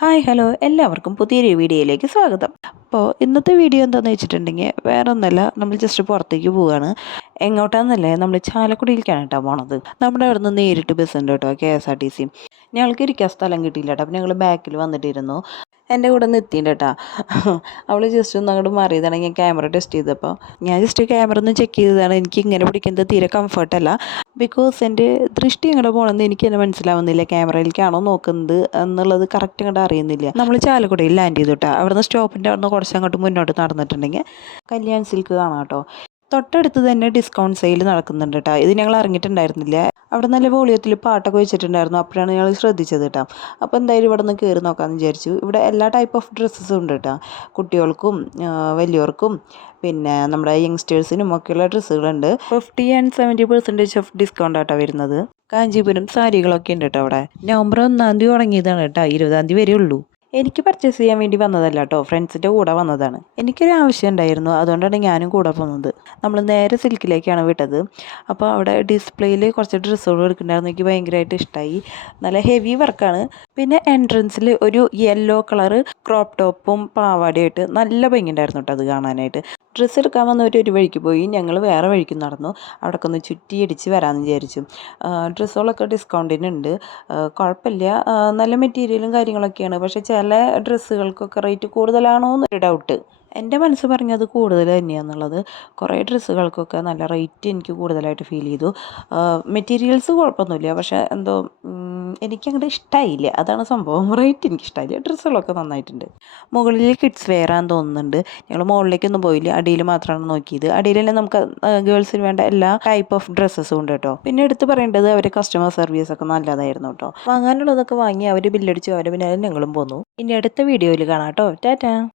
Hi hello എല്ലാവർക്കും പുതിയൊരു വീഡിയോയിലേക്ക് സ്വാഗതം. അപ്പോൾ ഇന്നത്തെ വീഡിയോ എന്താണെന്ന് വെച്ചിട്ടുണ്ടെങ്കിൽ വേറെ ഒന്നല്ല, നമ്മൾ ജസ്റ്റ് പുറത്തേക്ക് പോവുകയാണ്. എങ്ങോട്ടാണെന്നല്ലേ, നമ്മൾ ചാലക്കുടിയിലേക്കാണ് കേട്ടോ പോണത്. നമ്മുടെ അവിടെ നിന്ന് നേരിട്ട് ബസ് ഉണ്ട് കേട്ടോ, KSRTC. ഞങ്ങൾക്ക് ഇരിക്കാൻ സ്ഥലം കിട്ടിയില്ല കേട്ടോ, അപ്പോൾ ഞങ്ങൾ ബാക്കിൽ വന്നിട്ടിരുന്നു. എൻ്റെ കൂടെ ഒന്ന് എത്തിയിട്ടുണ്ട് കേട്ടോ. അവൾ ജസ്റ്റ് ഒന്ന് അങ്ങോട്ട് മാറിയതാണ്. ഞാൻ ക്യാമറ ടെസ്റ്റ് ചെയ്തപ്പോൾ ഞാൻ ജസ്റ്റ് ക്യാമറ ഒന്ന് ചെക്ക് ചെയ്തതാണ്. എനിക്ക് ഇങ്ങനെ പിടിക്കുന്നത് തീരെ കംഫർട്ടല്ല. ബിക്കോസ് എൻ്റെ ദൃഷ്ടി എങ്ങോട്ട് പോകണമെന്ന് എനിക്ക് തന്നെ മനസ്സിലാവുന്നില്ല. ക്യാമറയിലേക്കാണോ നോക്കുന്നത് എന്നുള്ളത് കറക്റ്റ് അങ്ങോട്ട് അറിയുന്നില്ല. നമ്മൾ ചാലക്കുടിയിൽ ലാൻഡ് ചെയ്തു കേട്ടോ. അവിടുന്ന് സ്റ്റോപ്പിൻ്റെ അവിടുന്ന് കുറച്ചങ്ങോട്ട് മുന്നോട്ട് നടന്നിട്ടുണ്ടെങ്കിൽ കല്യാൺ സിൽക്ക് കാണാം കേട്ടോ. തൊട്ടടുത്ത് തന്നെ ഡിസ്കൗണ്ട് സെയിൽ നടക്കുന്നുണ്ട് കേട്ടോ. ഇത് ഞങ്ങൾ അറിഞ്ഞിട്ടുണ്ടായിരുന്നില്ല. അവിടെ നല്ല വോളിയത്തിൽ പാട്ടൊക്കെ വെച്ചിട്ടുണ്ടായിരുന്നു. അപ്പോഴാണ് ഞങ്ങൾ ശ്രദ്ധിച്ചത് കേട്ടോ. അപ്പോൾ എന്തായാലും ഇവിടെ നിന്ന് കയറി നോക്കാമെന്ന് വിചാരിച്ചു. ഇവിടെ എല്ലാ ടൈപ്പ് ഓഫ് ഡ്രസ്സസും ഉണ്ട് കേട്ടോ. കുട്ടികൾക്കും വലിയവർക്കും പിന്നെ നമ്മുടെ യങ്സ്റ്റേഴ്സിനും ഒക്കെയുള്ള ഡ്രസ്സുകളുണ്ട്. 50% ഓഫ് ഡിസ്കൗണ്ട് ആട്ടോ വരുന്നത്. കാഞ്ചീപുരം സാരികളൊക്കെ ഉണ്ട് കേട്ടോ അവിടെ. നവംബർ 1 തുടങ്ങിയതാണ് കേട്ടോ, 20 വരെ ഉള്ളൂ. എനിക്ക് പർച്ചേസ് ചെയ്യാൻ വേണ്ടി വന്നതല്ല കേട്ടോ, ഫ്രണ്ട്സിൻ്റെ കൂടെ വന്നതാണ്. എനിക്കൊരു ആവശ്യം ഉണ്ടായിരുന്നു, അതുകൊണ്ടാണ് ഞാനും കൂടെ പോകുന്നത്. നമ്മൾ നേരെ സിൽക്കിലേക്കാണ് വിട്ടത്. അപ്പോൾ അവിടെ ഡിസ്പ്ലേയിൽ കുറച്ച് ഡ്രസ്സുകൾ എടുക്കുന്നുണ്ടായിരുന്നു. എനിക്ക് ഭയങ്കരമായിട്ട് ഇഷ്ടമായി. നല്ല ഹെവി വർക്കാണ്. പിന്നെ എൻട്രൻസിൽ ഒരു യെല്ലോ കളറ് ക്രോപ്പ് ടോപ്പും പാവാടയായിട്ട് നല്ല ഭംഗിയുണ്ടായിരുന്നു കേട്ടോ അത് കാണാനായിട്ട്. ഡ്രസ്സ് എടുക്കാൻ വന്നവർ ഒരു വഴിക്ക് പോയി, ഞങ്ങൾ വേറെ വഴിക്ക് നടന്നു. അവിടെയൊക്കെ ഒന്ന് ചുറ്റിയടിച്ച് വരാമെന്ന് വിചാരിച്ചു. ഡ്രസ്സുകളൊക്കെ ഡിസ്കൗണ്ടിനുണ്ട്, കുഴപ്പമില്ല. നല്ല മെറ്റീരിയലും കാര്യങ്ങളൊക്കെയാണ്. പക്ഷേ ചില ഡ്രസ്സുകൾക്കൊക്കെ റേറ്റ് കൂടുതലാണോ എന്നൊരു ഡൗട്ട്. എൻ്റെ മനസ്സ് പറഞ്ഞത് കൂടുതൽ തന്നെയാണെന്നുള്ളത്. കുറേ ഡ്രസ്സുകൾക്കൊക്കെ നല്ല റേറ്റ് എനിക്ക് കൂടുതലായിട്ട് ഫീൽ ചെയ്തു. മെറ്റീരിയൽസ് കുഴപ്പമൊന്നുമില്ല, പക്ഷേ എന്തോ എനിക്കങ്ങോട്ട് ഇഷ്ടമായില്ല. അതാണ് സംഭവം. റേറ്റ് എനിക്ക് ഇഷ്ടമായില്ല. ഡ്രസ്സുകളൊക്കെ നന്നായിട്ടുണ്ട്. മുകളിൽ കിഡ്സ് വെയർ ആണെന്ന് തോന്നുന്നുണ്ട്. ഞങ്ങൾ മുകളിലേക്കൊന്നും പോയില്ല, അടിയിൽ മാത്രമാണ് നോക്കിയത്. അടിയിൽ തന്നെ നമുക്ക് ഗേൾസിന് വേണ്ട എല്ലാ ടൈപ്പ് ഓഫ് ഡ്രസ്സസും ഉണ്ട് കേട്ടോ. പിന്നെ എടുത്ത് പറയേണ്ടത് അവരുടെ കസ്റ്റമർ സർവീസ് ഒക്കെ നല്ലതായിരുന്നു കേട്ടോ. വാങ്ങാനുള്ളതൊക്കെ വാങ്ങി അവർ ബില്ലടിച്ചു. അവരെ പിന്നെ ഞങ്ങളും പോന്നു. ഇനി അടുത്ത വീഡിയോയിൽ കാണാം കേട്ടോ. ടാറ്റാ.